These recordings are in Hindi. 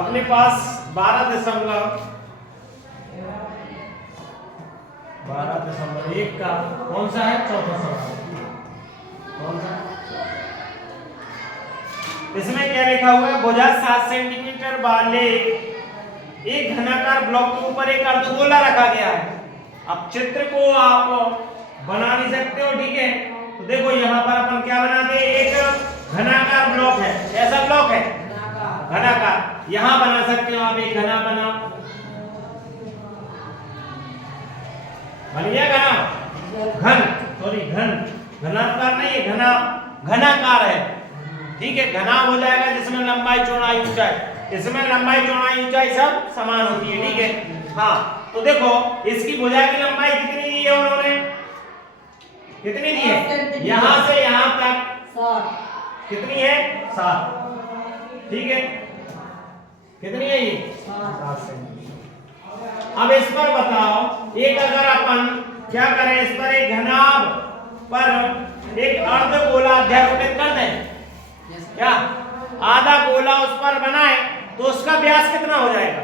अपने पास 12.1 का कौन सा है चौथा सवाल? कौन सा? इसमें क्या लिखा हुआ है? भुजा 7 सेंटीमीटर वाले एक घनाकार ब्लॉक के ऊपर एक अर्धगोला रखा गया है। अब चित्र को आप बना भी सकते हो, ठीक है। तो देखो यहाँ पर अपन क्या बनाते हैं, एक घनाकार ब्लॉक है, ऐसा ब्लॉक है घनाकार, यहाँ बना सकते हो आप एक घना बना, बन गया घना, घन सॉरी घन, घनाकार नहीं है, घना घनाकार है, ठीक है। घना हो जाएगा जिसमें लंबाई चौड़ाई ऊंचाई, इसमें लंबाई चौड़ाई ऊंचाई सब समान होती है, ठीक है। हाँ तो देखो इसकी भुजा की लंबाई कितनी दी है उन्होंने, कितनी दी है? यहाँ से यहाँ तक 7 कितनी है? 7, ठीक है। कितनी है ये? 7 सेंटीमीटर। अब इस पर बताओ, एक अगर अपन क्या करें, इस पर एक घनाभ पर एक अर्धगोला अध्यारोपित कर दें, क्या आधा गोला उस पर बनाए तो उसका व्यास कितना हो जाएगा?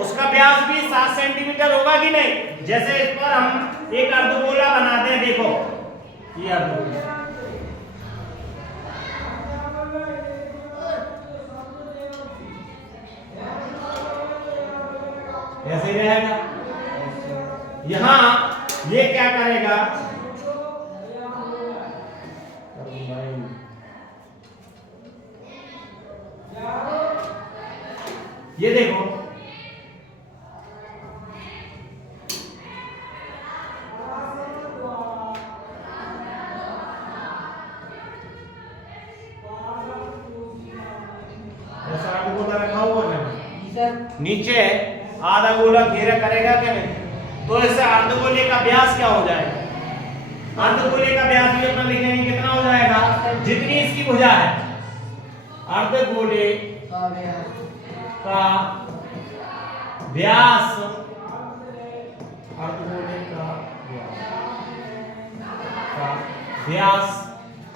उसका व्यास भी 7 सेंटीमीटर होगा कि नहीं? जैसे इस पर हम एक अर्धगोला बनाते हैं, देखो ये अर्धगोला ऐसे रहेगा। यहां ये क्या करेगा, ये देखो ऐसा अर्धगोला रखा हुआ है नीचे, आधा गोला घेरा करेगा क्या नहीं? तो इससे अर्धगोले का व्यास क्या हो जाएगा? अर्धगोले का व्यास भी अपना लिखेंगे, कितना हो जाएगा? जितनी इसकी भुजा है, अर्धगोले का व्यास, अर्धगोले का व्यास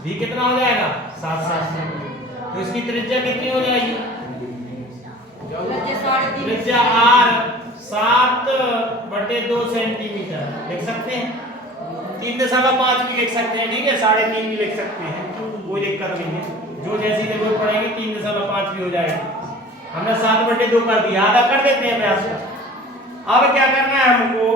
भी कितना हो जाएगा? 7 सेंटीमीटर। तो इसकी त्रिज्या कितनी हो जाएगी? त्रिज्या r 7/2 सेंटीमीटर लिख सकते हैं, 3.5 भी लिख सकते हैं, ठीक है, 3.5 भी लिख सकते हैं, कोई दिक्कत नहीं है। जो जैसी जरूरत पड़ेगी 3.5 भी हो जाएगी। हमने 7/2 कर दिया, आधा कर देते हैं व्यास का। अब क्या करना है हमको,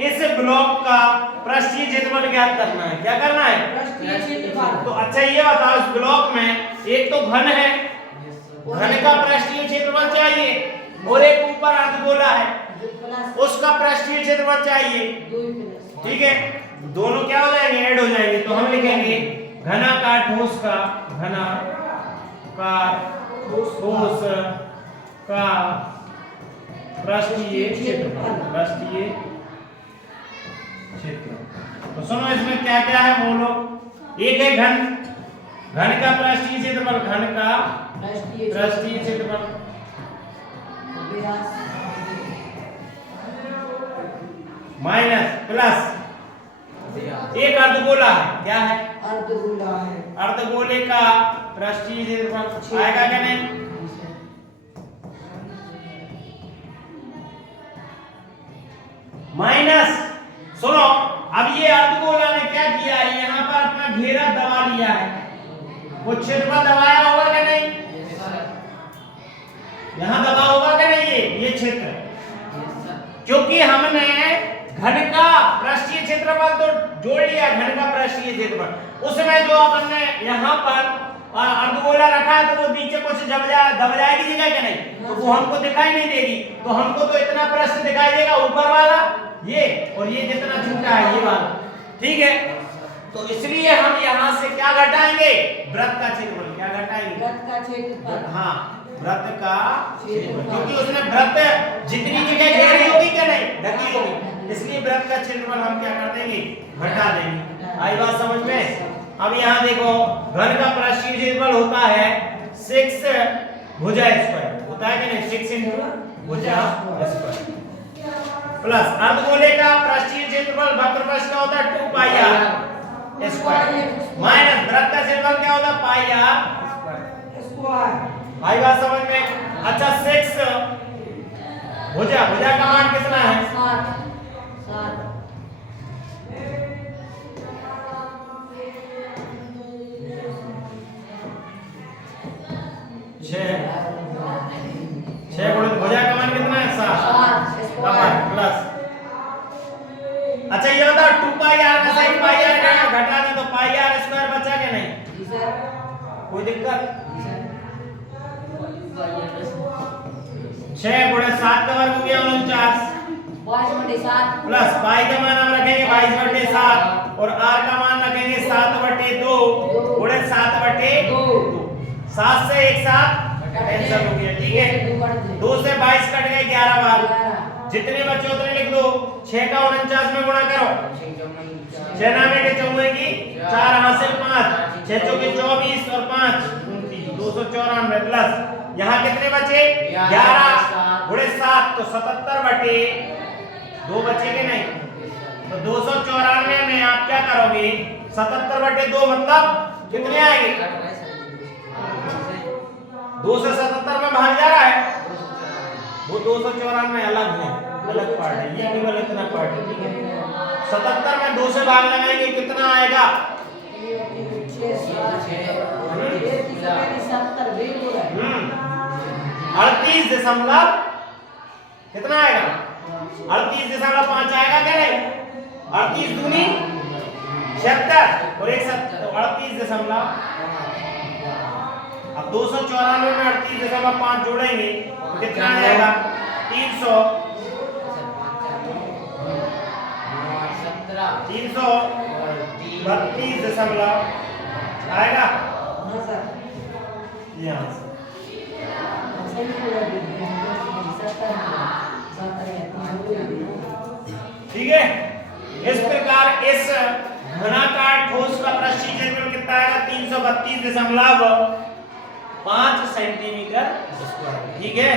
इस ब्लॉक का पृष्ठीय क्षेत्रफल ज्ञात करना है। क्या करना है? पृष्ठीय क्षेत्रफल। तो अच्छा ये बताओ, इस ब्लॉक में एक तो घन है, घन का पृष्ठीय क्षेत्रफल चाहिए, और एक ऊपर अर्धगोला है, उसका पृष्ठीय क्षेत्रफल चाहिए, ठीक है। दोनों क्या हो जाएंगे? ऐड हो जाएंगे। तो हम लिखेंगे घनाकार ठोस का, घनाकार ठोस का पृष्ठीय क्षेत्रफल, पृष्ठीय क्षेत्र। तो सुनो इसमें क्या क्या है बोलो। एक है घन, घन का पृष्ठीय क्षेत्रफल, घन का पृष्ठीय क्षेत्रफल माइनस प्लस एक अर्धगोला है, क्या है? अर्धगोला है, अर्धगोले का पृष्ठीय क्षेत्रफल आएगा क्या नहीं? माइनस, सुनो अब ये अर्धगोला ने क्या किया है, यहाँ पर अपना घेरा दबा लिया है, वो क्षेत्रफल दबाया होगा क्या नहीं? यहाँ दबा होगा क्या नहीं? ये क्षेत्र, क्योंकि हमने घन का पृष्ठीय क्षेत्रफल तो जोड़ लिया, घन का पृष्ठीय क्षेत्रफल, उसमें जो अपन ने यहाँ पर अर्धगोला रखा है तो वो नीचे कुछ दब जाएगी जगह क्या नहीं? तो वो हमको दिखाई नहीं देगी, तो हमको तो इतना पृष्ठ दिखाई देगा ऊपर वाला ये, और ये जितना छोटा है ये वाला, ठीक है। तो इसलिए हम यहाँ से क्या घटाएंगे? वृत्त का क्षेत्रफल। क्या घटाएंगे? वृत्त का क्षेत्रफल। हाँ, वृत्त का क्षेत्रफल, क्योंकि उसने वृत्त जितनी जगह घेरी होगी क्या नहीं, ढकी होगी, इसलिए वृत्त का क्षेत्रफल हम क्या कर देंगे? घटा देंगे। आई बात समझ में? अब यहाँ देखो, घन का पृष्ठीय क्षेत्रफल होता है 6 भुजा स्क्वायर, होता है कि नहीं? 6 into भुजा स्क्वायर प्लस अर्धगोले का पृष्ठीय क्षेत्रफल वक्रपृष्ठ का होता है 2 पाई r स्क्वायर माइनस वृत्त का आई बात समझ में? अच्छा 6 भुजा का मान कितना है? 7 6 गुणित भुजा का मान कितना है? 7 प्लस। अच्छा ये बताओ 2 पाई आर में से पाई आर घटा दे तो पाई आर स्क्वायर बचा के नहीं? कोई दिक्कत? 6 गुणित 7 का वर्ग हो गया 49 प्लस पाई का मान हम रखेंगे 22/7 और आर का मान रखेंगे 7/2 गुणित 7/2। 7 से 1 7 कैंसिल हो गया, ठीक है। 2 से 22 कट गए 11 बार, जितने बचे उतने लिख दो। 6 का 49 में गुणा करो, 6 नामे के 54 की 4 हासिल 5, 6 चौके 24 और 5 294 प्लस यहाँ कितने बचे? 11 गुणित 7 तो 77/2 बचेंगे नहीं, तो 294 में आप क्या करोगे? 77/2 मतलब कितने आएंगे? 2 से 77 में भाग जा रहा है, वो 294 अलग है, अलग पार्ट है, ये केवल इतना पार्ट है, ठीक है। 77 में 2 से भाग लगाएंगे कितना आएगा? 38 दशमलव कितना आएगा? 38.5 आएगा क्या नहीं? 38 दूनी 76 और 1 तो 38 अब 294 में 38.5 जोड़ेंगे तो कितना आ जाएगा? 332 दशमलव आएगा यहाँ से। ठीक है, इस प्रकार इस घनाकार ठोस का पृष्ठीय क्षेत्रफल कितना आएगा? 332.5 सेंटीमीटर स्क्वायर, ठीक है।